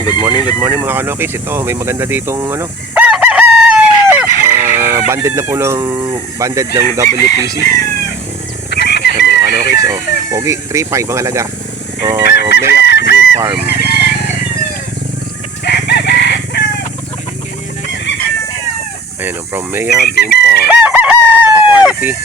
Ayan, good morning mga kanokis. Ito, may maganda ditong ano, banded ng WPC. Ayan, mga kanokis, oh, pogi, 3.5 ang halaga. Mayak Game Farm. Ayan, oh, from Mayak Game Farm. Napaka-quality.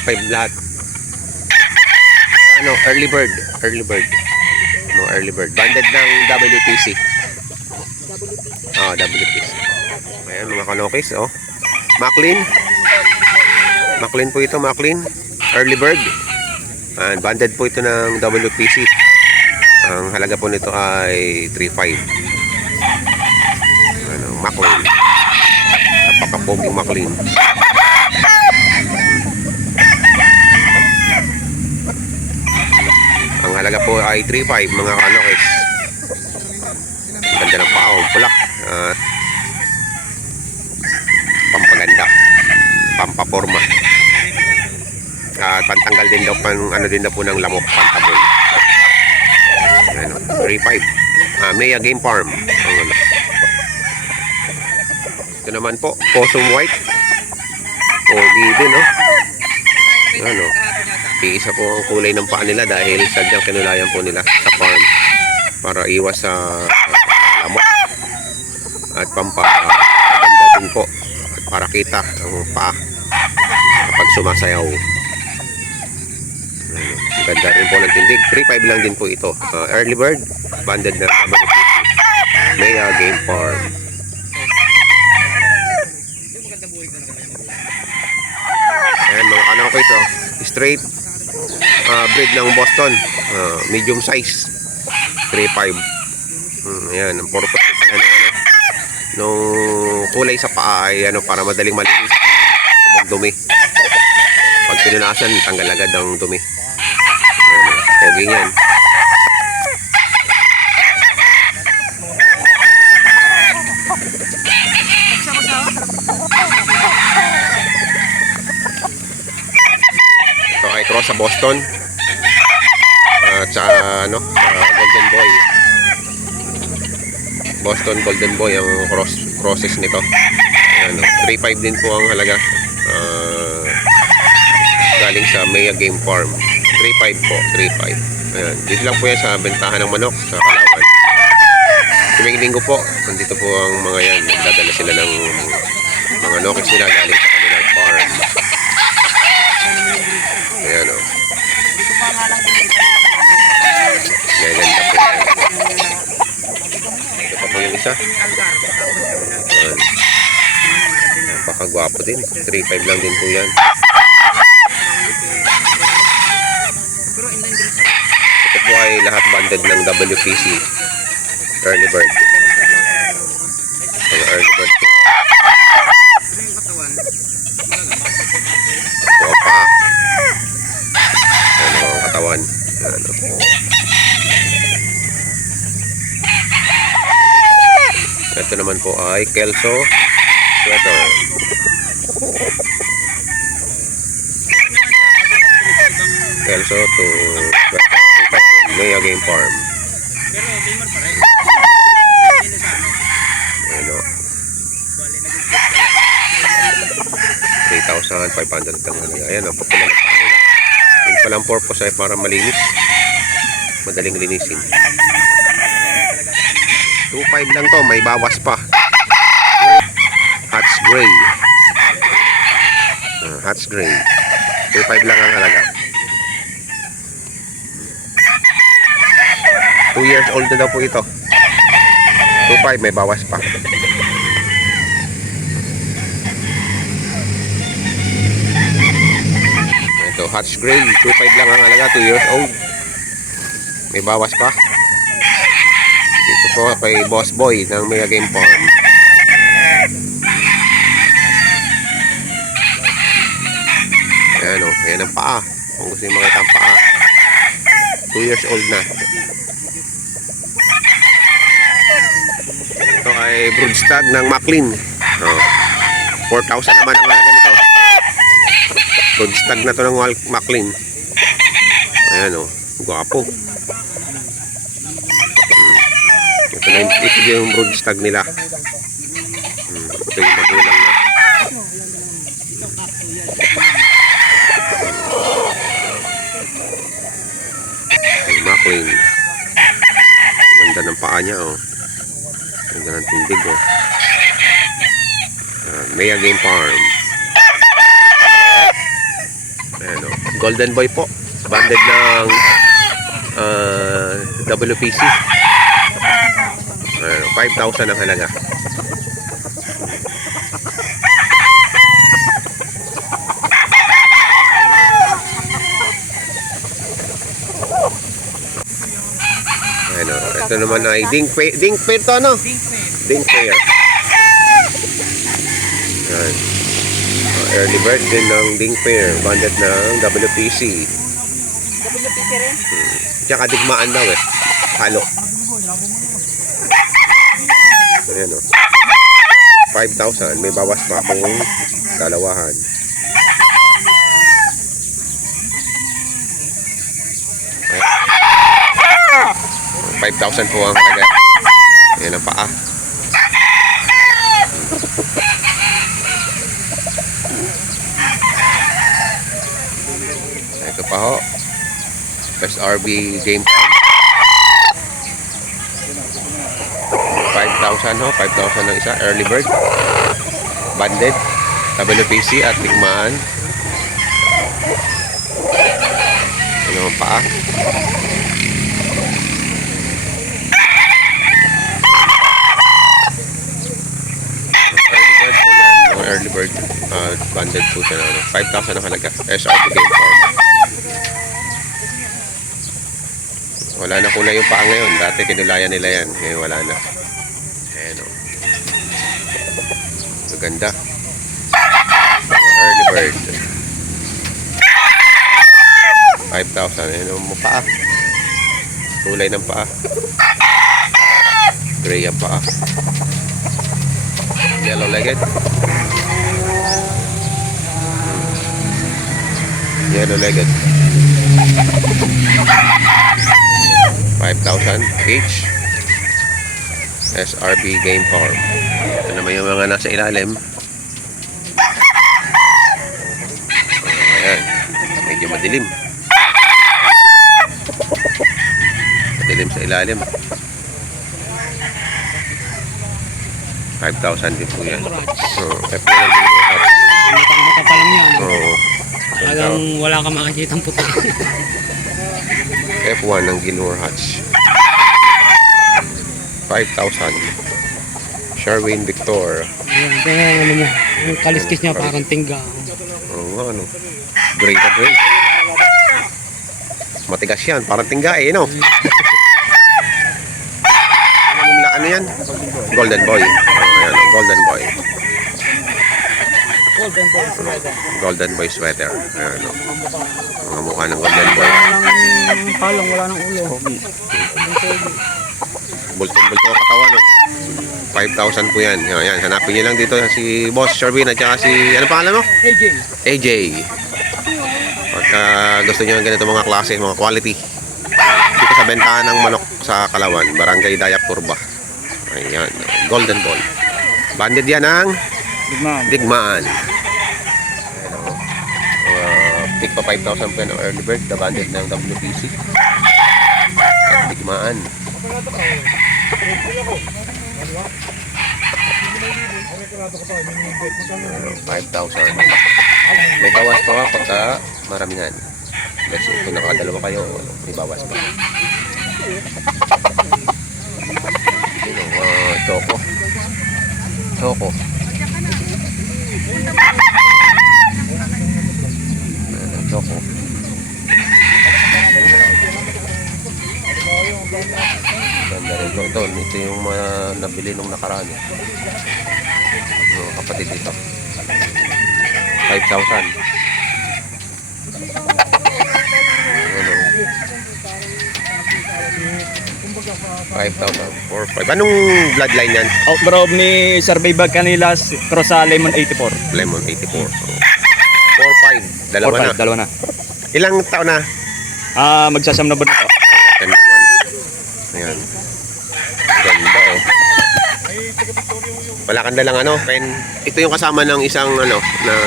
3.5 lahat. Ano, early bird. No, early bird. Banded ng WPC. WPC. Ayan, mga kanokis, oh. Maclean po ito, Maclean. Early bird. And banded po ito ng WPC. Ang halaga po nito ay 3.5. Ano, Maclean. Napaka-poging Maclean. Ang halaga po ay 3.5 mga kanokis. Ganda ng pao, pulak at pampaganda, pampaporma at pantanggal din daw ano din daw po ng lamok, pantaboy. Ano, 3.5. Maya Game Farm. Ito naman po, Possum White. Pogi din, no? Ano, iisa po ang kulay ng paa nila dahil sadyang kinulayan po nila sa farm para iwas sa lamok at pampaganda din po at para kita ang paa kapag sumasayaw. Ganda rin po ng tindig. 3.5 lang din po ito. Early bird, banded na Maya Game Farm. Ayan mga kanokis, oh, straight breed ng Boston, medium size, 3.5. Ayan, ang purpose nung kulay sa paa ay ano, para madaling malinis kung magdumi. Pag pinunasan, tanggal agad ang dumi. Ayan, pogi yan. Ito ay cross sa Boston at sa ano, Golden Boy. Boston Golden Boy ang crosses nito. Ayan, 3.5 din po ang halaga. Galing sa Maya Game Farm. 3.5 po, 3.5. Ayan, dito lang po yan sa bentahan ng manok sa Kalawan. Tuwing linggo po, nandito po ang mga yan. Nagdadala sila ng mga nokis nila galing sa kanilang farm. Ayan, o. Gaganda po yan. Ito pa po yung isa. Ayan. Napakagwapo din. 3.5 lang din po yan. Ito po ay lahat banded ng WPC. Early bird. Mga early bird po. Ito pa. Ano ang katawan. Ano. Ito naman po ay Kelso Sweater. Kelso to Sweater. Maya Game Farm. Ano. 3,500 ang halaga. Ayan, ang popular na pa nila. Yung palang purpose ay para malinis. Madaling linisin. 2.5 lang to, may bawas pa. Hats Gray. Hats Gray. 2.5 lang ang halaga. 2 years old na daw po ito. 2.5, may bawas pa. Ito, Hats Gray. 2.5 lang ang halaga, 2 years old. May bawas pa. Dito po kay Boss Boy ng Maya Game Farm. Ayan o, ayan ang paa. Kung gusto nyo makita ang paa, 2 years old na. Ito ay broodstag ng Maclean. 4,000 naman ang halaga nito. Broodstag na to ng Maclean. Ayan o, guwapo. Ito yung brood stag nila. Ito yung magulang na. Maclean. Ganda ng paa niya, oh. Ganda ng tindig, oh. Maya Game Farm. Ayan, oh. Golden Boy po. Banded ng WPC. Ayan, 5,000 ang halaga. Ano, ito naman ay ding pair to, ano? Ding pair. Yan. Early bird din ng ding pair, banded ng WPC. WPC rin? Tsaka digmaan daw eh. Halo. Ayan, o. 5,000. May bawas pa kung dalawahan. Ayan. 5,000 po ang halaga. Ayan ang paa. Ito pa ho. SRB Game Farm. 5,000 ho. 5,000 ang isa. Early bird. Banded. WPC at tigmaan. Ano ang paa. Early bird banded po siya na 5,000 ang halaga. SRB Game Farm. Wala na kulay yung paa ngayon. Dati kinulayan nila yan. Ngayon wala na. Ayan o. Maganda. Early bird. 5,000. Ayan o paa. Kulay ng paa. Gray ang paa. Yellow legged. Yellow legged. 5,000 each. SRB Game Farm. Ito naman yung mga nasa ilalim. Ayan. Medyo madilim. Madilim sa ilalim. 5,000 din po yan. F1 ang Gilmore Hatch. Mata pa lang yan. Oo. Talagang wala ka makikita ang puti. F1 ng Gilmore Hatch. 5,000. Sherwin Victor. Ayan, tingnan ano niya. Yung kaliskis niya parang tingga. Oo, ano. Gray na gray. Matigas yan. Parang tingga eh, no? Ano yan? Golden Boy. Ayan, Golden Boy. Golden Boy sweater. Ayan, no? Mga mukha ng Golden Boy. Wala nang palong, wala nang ulo. Bultong-bulto ang katawan, no? 5,000 po yan. Ayan, hanapin nyo lang dito si Boss Sherwin at saka si, ano pangalan mo? AJ. AJ. Pagka gusto nyo ng ganito mga klase, mga quality. Dito sa bentahan ng manok sa Kalawan, Barangay Dayak Turba. Ayan, Golden Ball. Banded yan ang digmaan. Pick pa 5,000 po yan ang early bird, the banded ng WPC. At digmaan. 5,000. May bawas pa ka pagka maramihan. Let's say, kung nakadalawa kayo, may bawas pa. Choco. Choco. Choco. Ganda rin ito. Ito yung nabili nung nakaraan. Mga kapatid dito. 5,000. 5,000. 4,500. Anong bloodline yan? Outbrow ni Survey Bag Canilas cross sa Lemon 84. Lemon 84. So, 4,500. Dalawa na. Dalawa na. Ilang taon na? Magsasam na ba na to? Second one. Ayan. Ganda oh. Wala kang dalang ano, pen. Ito yung kasama ng isang ano, ng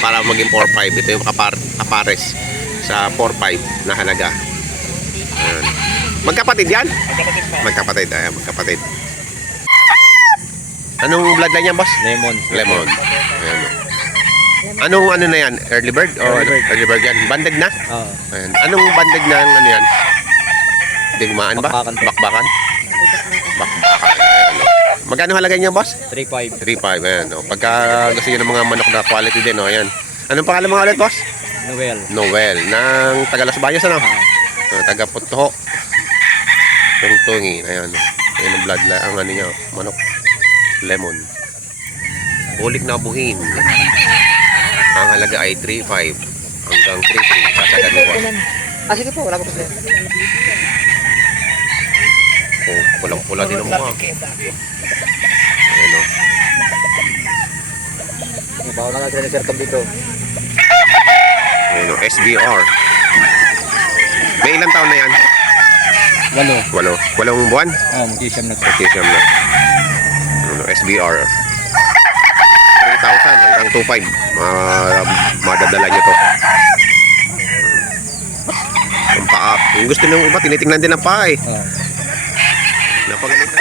para maging 4-5. Ito yung kapares sa 4-5 na halaga. Ayan. Magkapatid yan? Magkapatid, ayan, magkapatid. Anong bloodline yan, boss? Lemon. Lemon. Ayan. Anong ano na yan? Early bird? O Early bird. Early bird yan. Banded na? Oo. Ayan. Anong banded na ano yan? Digmaan ba? Bakbakan. Bakbakan? Bakbakan. Ayan. Magkano halaga niya, boss? 3.5. 3.5. Ayan. O. Pagka gusto nyo ng mga manok na quality din, o. Ayan. Anong pangalan mga ulit, boss? Noel. Noel. Ng taga Las Bañas, ano? Taga Puto. Tungtungin. Ayan. Ayan ang bloodline. Ang ano niya, manok. Lemon. Bulik na buhin. Ang halaga ay 3.5 hanggang 3.3. Sasagan mo, boss. Sige po, wala ko po. Oh, pulang-pula din ang mukha. Ayan o. Bawal na natin sir dito. Ayan o. SBR. May ilang taon na yan? 8. 8. 8 buwan? Oh, mag-isam na to. Okay, siyam na. Ano, SBR. 3,000 hanggang 2,500. Madadala nyo to. Ang paa. Yung gusto nyo iba, tinitingnan din ang paa eh. Oh. Napagalit na.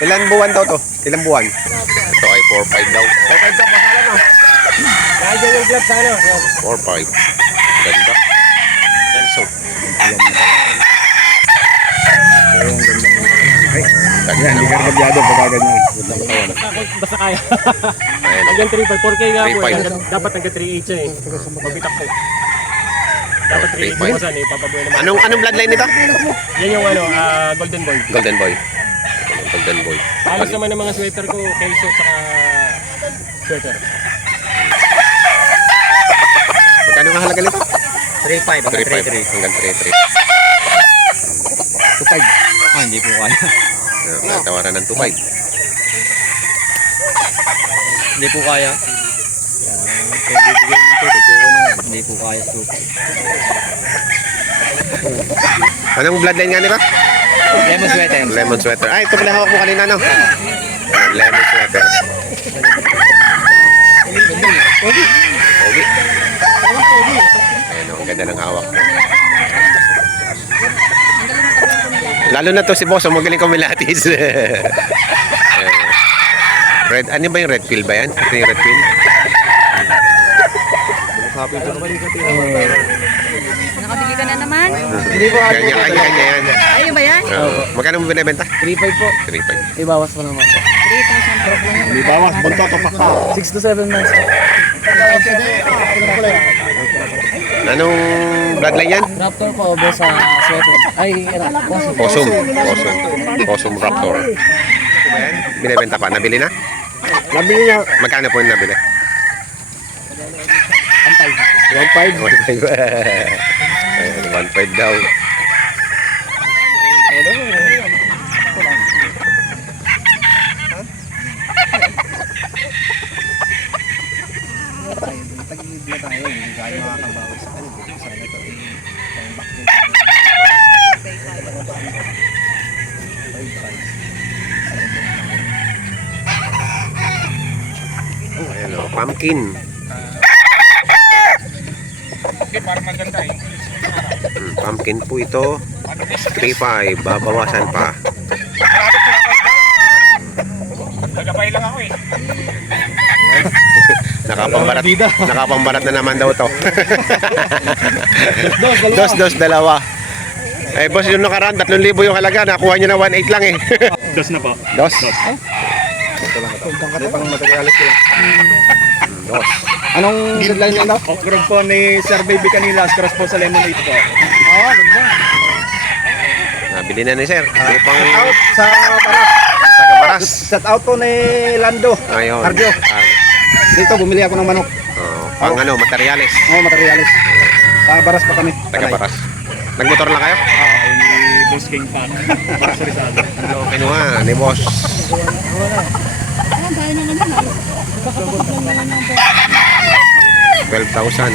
Ilan buwan daw to? Ilan buwan? Ito ay 4-5 daw. 4-5 daw, masala na. Nandiyan yung club sa ano? 4-5. Ganda. Yan, so. Ganda Hindi ng ka kabyado pagka ganyan. Basta kaya. Ayan o. Hanggang 3.5. 4K nga po. 3.5. Dapat hanggang 3.8 siya eh. Mabitak po. Dapat 3.8 3.5. po saan eh. Papabuhay naman. Anong bloodline nito? Yan yung ano, Golden Boy. Golden Boy. Golden Boy. Halos naman ng mga sweater ko, keso saka sweater. Magkano nga halaga nito? 3.5. 3.5 hanggang 3.3. 2.5. Ah, hindi po kaya. Tawaran ng 2.5. Hindi po kaya. Hindi po kaya 2.5. Anong bloodline nga nito? Lemon sweater. Lemon sweater. Ay, ito pala hawak mo kanina, no? Lemon sweater. Pogi. Ayan, ang ganda ng hawak mo. Lalo na to si boss, ang magaling kumilatis. Red, ano ba yung red pill ba yan? Ito yung red pill? Nakabili ka na naman? Kanya yan. Ayun ba yan? Magkano mo binibenta? 3.5 po. 3.5. Ibawas mo naman po. 3,000 po. Hindi bawas. Buntot o pakpa. 6 to 7 months po. Anong bloodline yan? Raptor po, boss sa sweater. Ay, boss. Possum. Possum Raptor. Binibenta pa. Nabili na? Nabili niya. Magkano po yung nabili? 1.5. 1.5. Ayan, 1.5 daw. Ayan o, pumpkin. Pumpkin po ito. 3.5. Babawasan pa. Nakapambarat na naman daw to. Dos, dalawa. Eh boss, yung nakaraan 3,000 yung halaga, nakuha niya na 1.8 lang eh. Dos na po. Dos. Anong deadline niya daw? Okrog po ni Sir Baby Canilas. Cross po sa Lemon 8 po. Oo, ganda. Nabili na ni sir. May pang Out sa Baras. taga Baras. Shout out po ni Lando. Ayun. Cardio. Dito bumili ako ng manok. Pang ano, materyales. Oo, materialis. Sa Baras pa kami. Taga Baras. Nagmotor lang kayo? Ni Boss King Pan. Para sa Rizal. Kinuha ni boss. 12,000.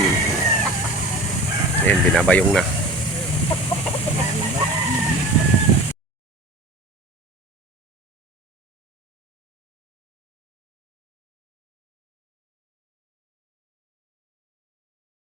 Ayan, binabayong na.